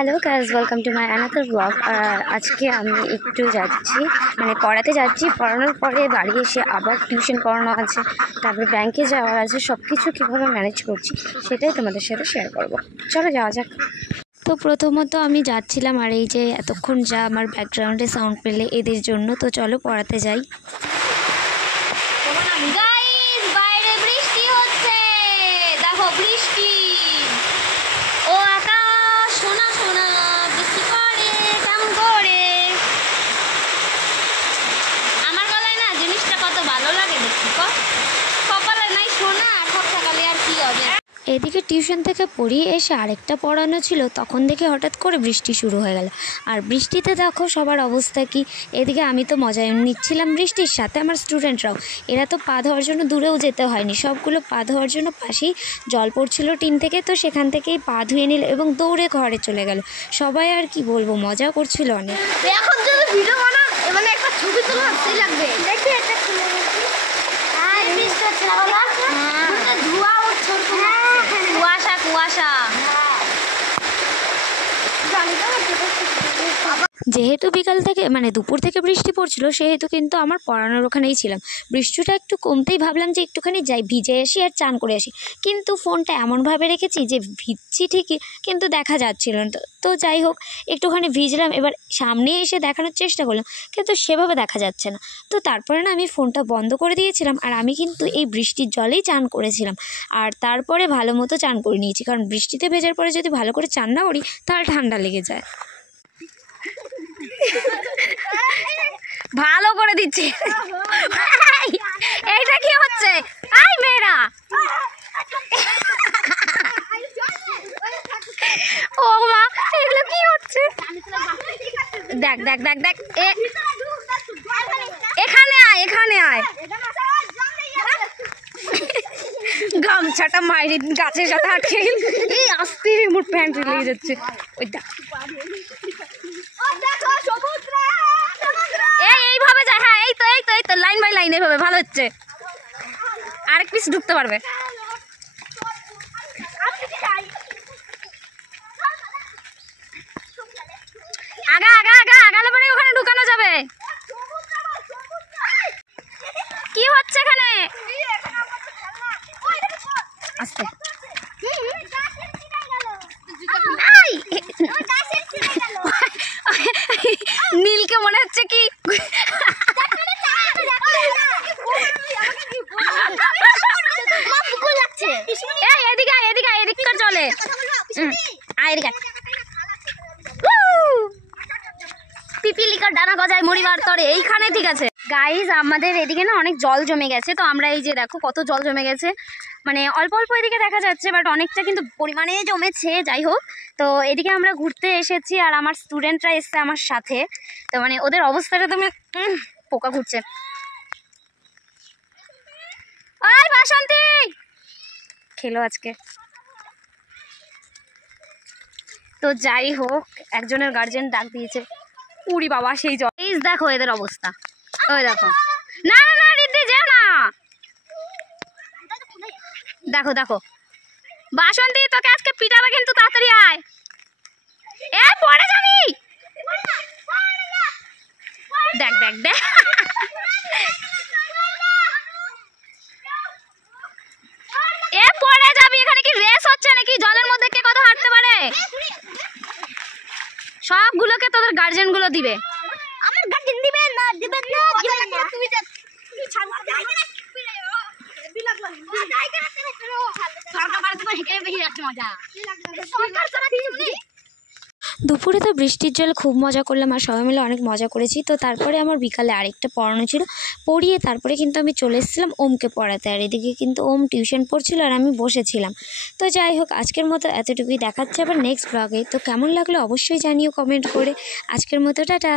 Hello guys, welcome to my another blog. আজকে আমি একটু যাচ্ছি, মানে পড়াতে যাচ্ছি। পড়ানোর পরে বাড়ি এসে আবার টিউশন করানো আছে, তারপরে ব্যাংকে যাওয়ার আছে। সব কিছু কীভাবে ম্যানেজ করছি সেটাই তোমাদের সাথে শেয়ার করব। চলো যাওয়া যাক। তো প্রথমত আমি যাচ্ছিলাম, আর এই যে এতক্ষণ যা আমার ব্যাকগ্রাউন্ডে সাউন্ড পেলে এদের জন্য। তো চলো পড়াতে যাই। বাইরে বৃষ্টি হচ্ছে, দেখো বৃষ্টি। ও আকাশ সোনা সোনা, বৃষ্টি পড়ে কেমন করে। আমার গলায় না জিনিসটা কত ভালো লাগে দেখছি, কপালে নাই সোনা, ঠক ঠকালে আর কি হবে। এদিকে টিউশন থেকে পড়িয়ে এসে আরেকটা পড়ানো ছিল, তখন দেখে হঠাৎ করে বৃষ্টি শুরু হয়ে গেল। আর বৃষ্টিতে দেখো সবার অবস্থা কি। এদিকে আমি তো মজায় নিচ্ছিলাম বৃষ্টির সাথে, আমার স্টুডেন্টরাও। এরা তো পা ধোয়ার জন্য দূরেও যেতে হয়নি, সবগুলো পা ধোয়ার জন্য পাশেই জল পড়ছিল টিন থেকে, তো সেখান থেকেই পা ধুয়ে নিল এবং দৌড়ে ঘরে চলে গেল। সবাই আর কি বলবো, মজা করছিল অনেক। এখন যদি ভিডিও বানান, মানে একটা ছবি তোলা সেই লাগবে। দেখি একটা খুলে দেখি। হ্যাঁ বৃষ্টি হচ্ছে না বাবা, ধোঁয়া উঠছে, কুয়াশা কুয়াশা। যেহেতু বিকাল থেকে মানে দুপুর থেকে বৃষ্টি পড়ছিল, সেহেতু কিন্তু আমার পড়ানোর ওখানেই ছিলাম। বৃষ্টিটা একটু কমতেই ভাবলাম যে একটুখানি যাই, ভিজে আসি আর চান করে আসি। কিন্তু ফোনটা এমনভাবে রেখেছি যে ভিজছি ঠিকই, কিন্তু দেখা যাচ্ছিল না। তো যাই হোক, একটুখানি ভিজলাম। এবার সামনে এসে দেখানোর চেষ্টা করলাম, কিন্তু সেভাবে দেখা যাচ্ছে না। তো তারপরে না আমি ফোনটা বন্ধ করে দিয়েছিলাম, আর আমি কিন্তু এই বৃষ্টির জলেই চান করেছিলাম। আর তারপরে ভালো মতো চান করে নিয়েছি, কারণ বৃষ্টিতে ভেজার পরে যদি ভালো করে চান না করি তাহলে ঠান্ডা লেগে যায়। ভালো করে দিচ্ছি। এইটা কি হচ্ছে? আই মেয়েরা, ও মা, এগুলো কি হচ্ছে? দেখ দেখ দেখ দেখ, এখানে আয়, এখানে আয়। গামছাটা মায়ের গাছের সাথে আটকে গেল। এই আস্তে মোট প্যান্ট লেগে যাচ্ছে। ওইটা এইভাবে যায়। হ্যাঁ, এই তো এই তো এই তো, লাইন বাই লাইন, এইভাবে ভালো হচ্ছে। আরেক পিস ঢুকতে পারবে। আগা আগা আগা আগালে পরে ওখানে ঢুকানো যাবে। কি হচ্ছে এখানে? আস্তে। নীলকে মনে হচ্ছে কি এদিকে এদিকে এদিককার চলে। পিপিলিকার ডানা গজায় মরিবার তরে, এইখানে ঠিক আছে। গাইজ, আমাদের এদিকে না অনেক জল জমে গেছে। তো আমরা এই যে দেখো কত জল জমে গেছে, মানে অল্প অল্প এদিকে দেখা যাচ্ছে, বাট অনেকটা কিন্তু পরিমাণে জমেছে। যাই হোক, তো এদিকে আমরা ঘুরতে এসেছি, আর আমার স্টুডেন্টরা এসছে আমার সাথে। তো মানে ওদের অবস্থাটা তো পোকা ঘুরছে। ওই বাসন্তী খেলো আজকে। তো যাই হোক, একজনের গার্জেন ডাক দিয়েছে। উড়ি বাবা, সেই জল। দেখো এদের অবস্থা, ওই দেখো। না না না রিদ্ধি, যেও না। দেখো দেখো বাসন্তী, তোকে আজকে পিটাবে কিন্তু, তাড়াতাড়ি আয়। এ পড়ে জানি। দেখ দেখ দেখ, এ পড়ে যাবি। এখানে কি রেস হচ্ছে নাকি? জলের মধ্যে কে কত হাঁটতে পারে? সবগুলোকে তোদের গার্জেন গুলো দিবে। আমার গার্জেন দিবে না, দিবেন না, দিবেন না। তুমি যা, তুমি ছাড় যাই না। দুপুরে তো বৃষ্টির জল খুব মজা করলাম, আর সবাই মিলে অনেক মজা করেছি। তো তারপরে আমার বিকালে আরেকটা পড়ানো ছিল, পড়িয়ে তারপরে কিন্তু আমি চলে এসেছিলাম ওমকে পড়াতে। আর এদিকে কিন্তু ওম টিউশন পড়ছিল আর আমি বসেছিলাম। তো যাই হোক, আজকের মতো এতটুকুই। দেখাচ্ছে আবার নেক্সট ব্লগে। তো কেমন লাগলো অবশ্যই জানিও কমেন্ট করে। আজকের মতো টাটা।